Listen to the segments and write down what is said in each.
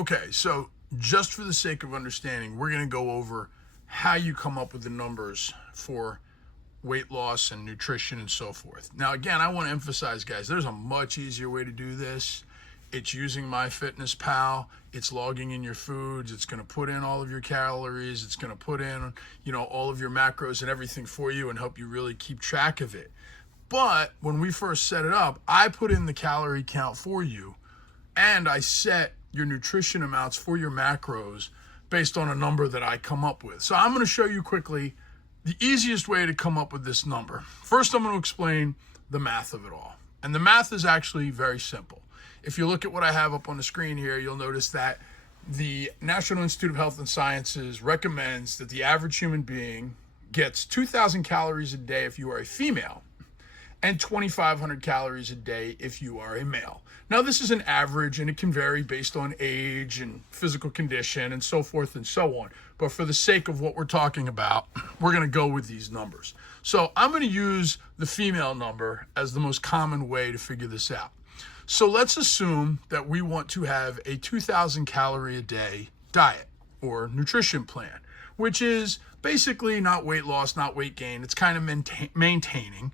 Okay, so just for the sake of understanding, we're going to go over how you come up with the numbers for weight loss and nutrition and so forth. Now, again, I want to emphasize, guys, there's a much easier way to do this. It's using MyFitnessPal. It's logging in your foods. It's going to put in all of your calories. It's going to put in, all of your macros and everything for you and help you really keep track of it. But when we first set it up, I put in the calorie count for you and I set your nutrition amounts for your macros based on a number that I come up with. So I'm going to show you quickly the easiest way to come up with this number. First, I'm going to explain the math of it all. And the math is actually very simple. If you look at what I have up on the screen here, you'll notice that the National Institute of Health and Sciences recommends that the average human being gets 2,000 calories a day if you are a female and 2,500 calories a day if you are a male. Now, this is an average, and it can vary based on age and physical condition and so forth and so on. But for the sake of what we're talking about, we're going to go with these numbers. So I'm going to use the female number as the most common way to figure this out. So let's assume that we want to have a 2,000 calorie a day diet or nutrition plan, which is basically not weight loss, not weight gain. It's kind of maintaining.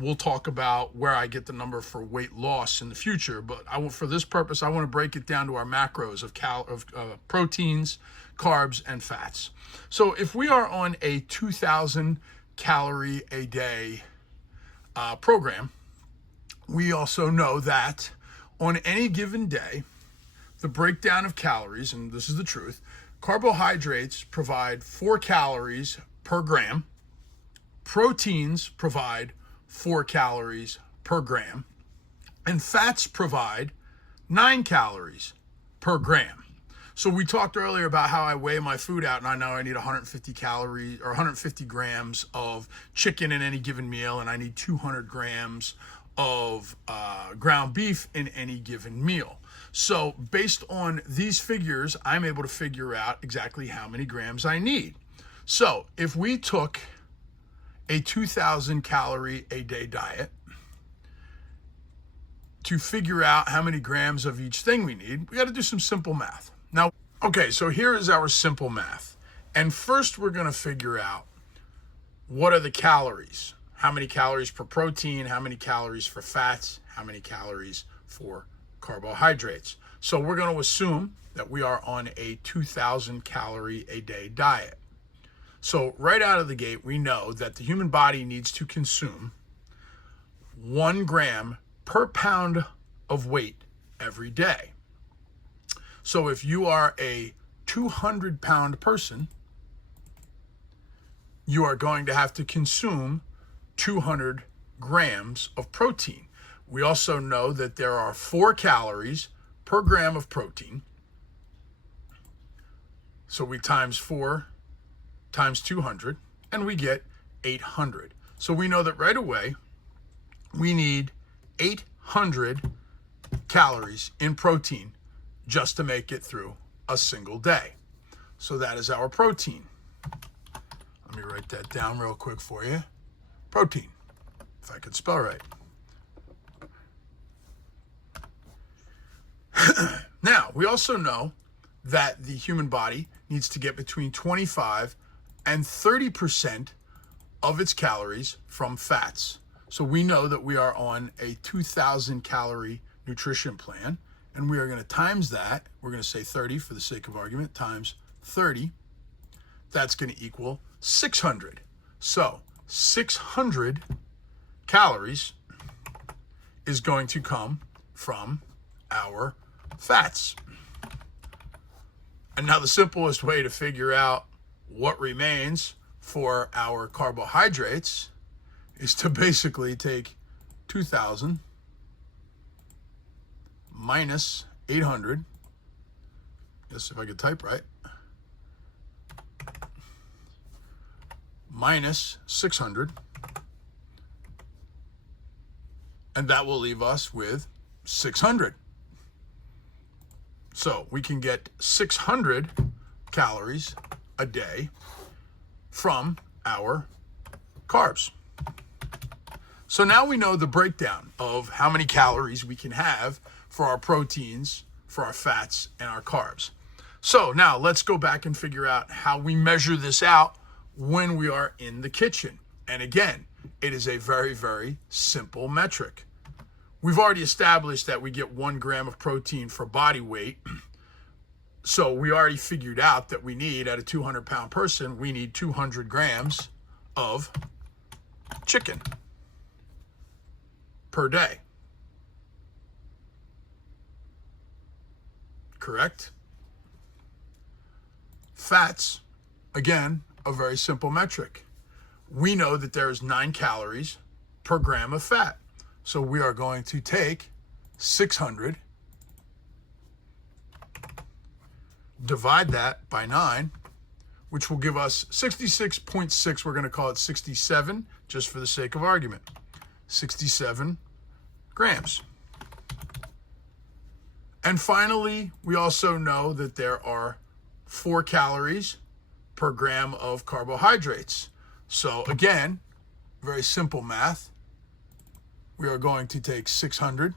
We'll talk about where I get the number for weight loss in the future, but for this purpose, I want to break it down to our macros of proteins, carbs, and fats. So if we are on a 2,000 calorie a day program, we also know that on any given day, the breakdown of calories, and this is the truth, carbohydrates provide 4 calories per gram. Proteins provide 4 calories per gram. And fats provide 9 calories per gram. So we talked earlier about how I weigh my food out, and I know I need 150 calories or 150 grams of chicken in any given meal, and I need 200 grams of ground beef in any given meal. So based on these figures, I'm able to figure out exactly how many grams I need. So if we took a 2,000 calorie a day diet to figure out how many grams of each thing we need, we got to do some simple math. Now, okay, so here is our simple math. And first we're going to figure out what are the calories. How many calories per protein, how many calories for fats, how many calories for carbohydrates. So we're going to assume that we are on a 2,000 calorie a day diet. So right out of the gate, we know that the human body needs to consume 1 gram per pound of weight every day. So if you are a 200-pound person, you are going to have to consume 200 grams of protein. We also know that there are 4 calories per gram of protein. So we times 4 times 200, and we get 800. So we know that right away, we need 800 calories in protein just to make it through a single day. So that is our protein. Let me write that down real quick for you. Protein, if I could spell right. Now, we also know that the human body needs to get between 25 and 30% of its calories from fats. So we know that we are on a 2,000 calorie nutrition plan, and we are going to times that. We're going to say 30 for the sake of argument, times 30. That's going to equal 600. So 600 calories is going to come from our fats. And now the simplest way to figure out what remains for our carbohydrates is to basically take 2,000 minus 800. Yes, if I could type right. Minus 600. And that will leave us with 600. So we can get 600 calories a day from our carbs. So now we know the breakdown of how many calories we can have for our proteins, for our fats and our carbs. So now let's go back and figure out how we measure this out when we are in the kitchen. And again, it is a very, very simple metric. We've already established that we get 1 gram of protein for body weight. So we already figured out that we need, at a 200-pound person, we need 200 grams of chicken per day. Correct? Fats, again, a very simple metric. We know that there is 9 calories per gram of fat. So we are going to take 600, divide that by 9, which will give us 66.6. We're going to call it 67 just for the sake of argument. 67 grams. And finally, we also know that there are 4 calories per gram of carbohydrates. So again, very simple math. We are going to take 600,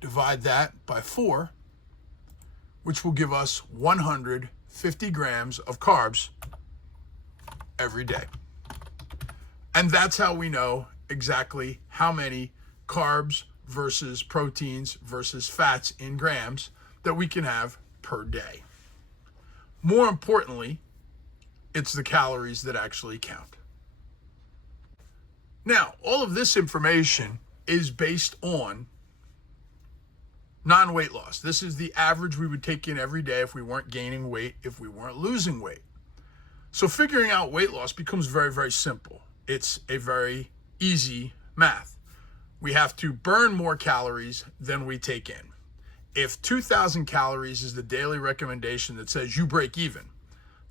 divide that by 4, which will give us 150 grams of carbs every day. And that's how we know exactly how many carbs versus proteins versus fats in grams that we can have per day. More importantly, it's the calories that actually count. Now, all of this information is based on non-weight loss. This is the average we would take in every day if we weren't gaining weight, if we weren't losing weight. So figuring out weight loss becomes very, very simple. It's a very easy math. We have to burn more calories than we take in. If 2,000 calories is the daily recommendation that says you break even,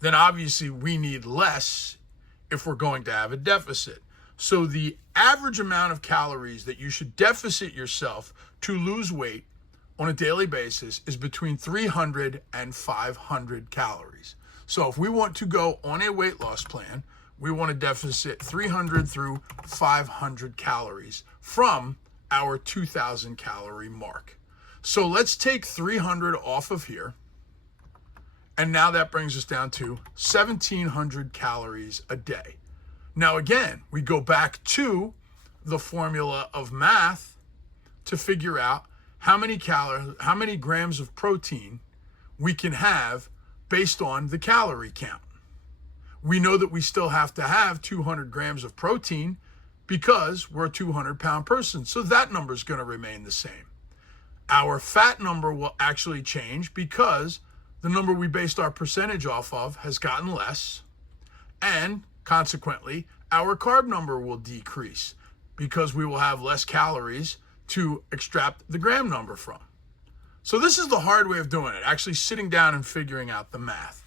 then obviously we need less if we're going to have a deficit. So the average amount of calories that you should deficit yourself to lose weight on a daily basis is between 300 and 500 calories. So if we want to go on a weight loss plan, we want to deficit 300 through 500 calories from our 2,000 calorie mark. So let's take 300 off of here. And now that brings us down to 1,700 calories a day. Now again, we go back to the formula of math to figure out how many grams of protein we can have based on the calorie count. We know that we still have to have 200 grams of protein because we're a 200-pound person. So that number is going to remain the same. Our fat number will actually change because the number we based our percentage off of has gotten less, and consequently, our carb number will decrease because we will have less calories to extract the gram number from. So this is the hard way of doing it, actually sitting down and figuring out the math.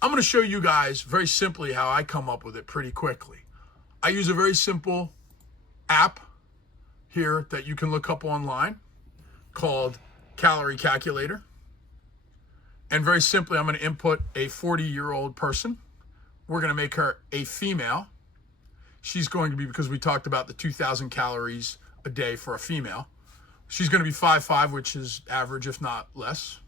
I'm going to show you guys very simply how I come up with it pretty quickly. I use a very simple app here that you can look up online called Calorie Calculator. And very simply, I'm going to input a 40-year-old person. We're going to make her a female. She's going to be, because we talked about the 2,000 calories a day for a female. She's going to be 5'5", which is average, if not less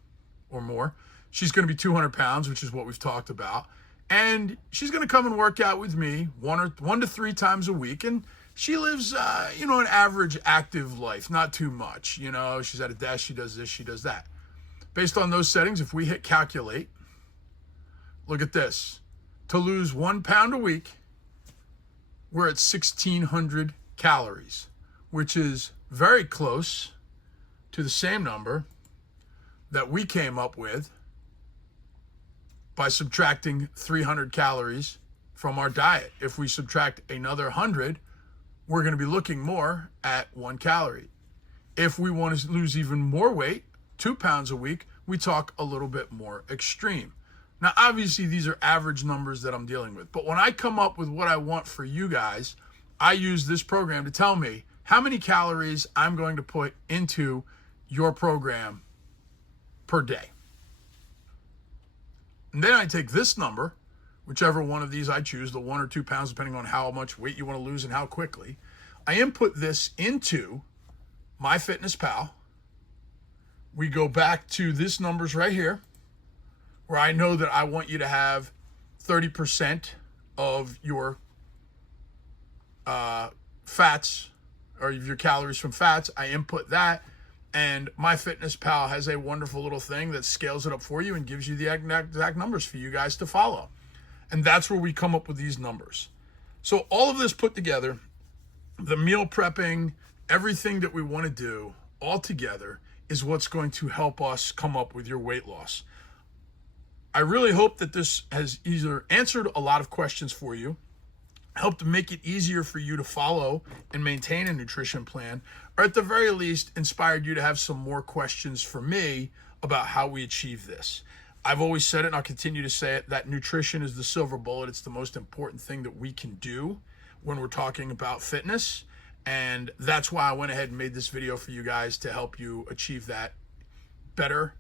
or more. She's going to be 200 pounds, which is what we've talked about. And she's going to come and work out with me 1 to 3 times a week. And she lives, an average active life, not too much. She's at a desk, she does this, she does that. Based on those settings, if we hit calculate, look at this. To lose 1 pound a week, we're at 1,600 calories, which is very close to the same number that we came up with by subtracting 300 calories from our diet. If we subtract another 100, we're going to be looking more at 1 calorie. If we want to lose even more weight, 2 pounds a week, we talk a little bit more extreme. Now, obviously, these are average numbers that I'm dealing with. But when I come up with what I want for you guys, I use this program to tell me how many calories I'm going to put into your program per day. And then I take this number, whichever one of these I choose, the 1 or 2 pounds, depending on how much weight you want to lose and how quickly. I input this into MyFitnessPal, we go back to this numbers right here, where I know that I want you to have 30% of your fats, or your calories from fats. I input that, and MyFitnessPal has a wonderful little thing that scales it up for you and gives you the exact numbers for you guys to follow. And that's where we come up with these numbers. So all of this put together, the meal prepping, everything that we want to do all together is what's going to help us come up with your weight loss. I really hope that this has either answered a lot of questions for you, helped make it easier for you to follow and maintain a nutrition plan, or at the very least inspired you to have some more questions for me about how we achieve this. I've always said it, and I'll continue to say it, that nutrition is the silver bullet. It's the most important thing that we can do when we're talking about fitness. And that's why I went ahead and made this video for you guys, to help you achieve that better,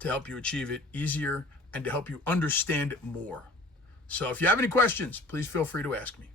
to help you achieve it easier, and to help you understand it more. So if you have any questions, please feel free to ask me.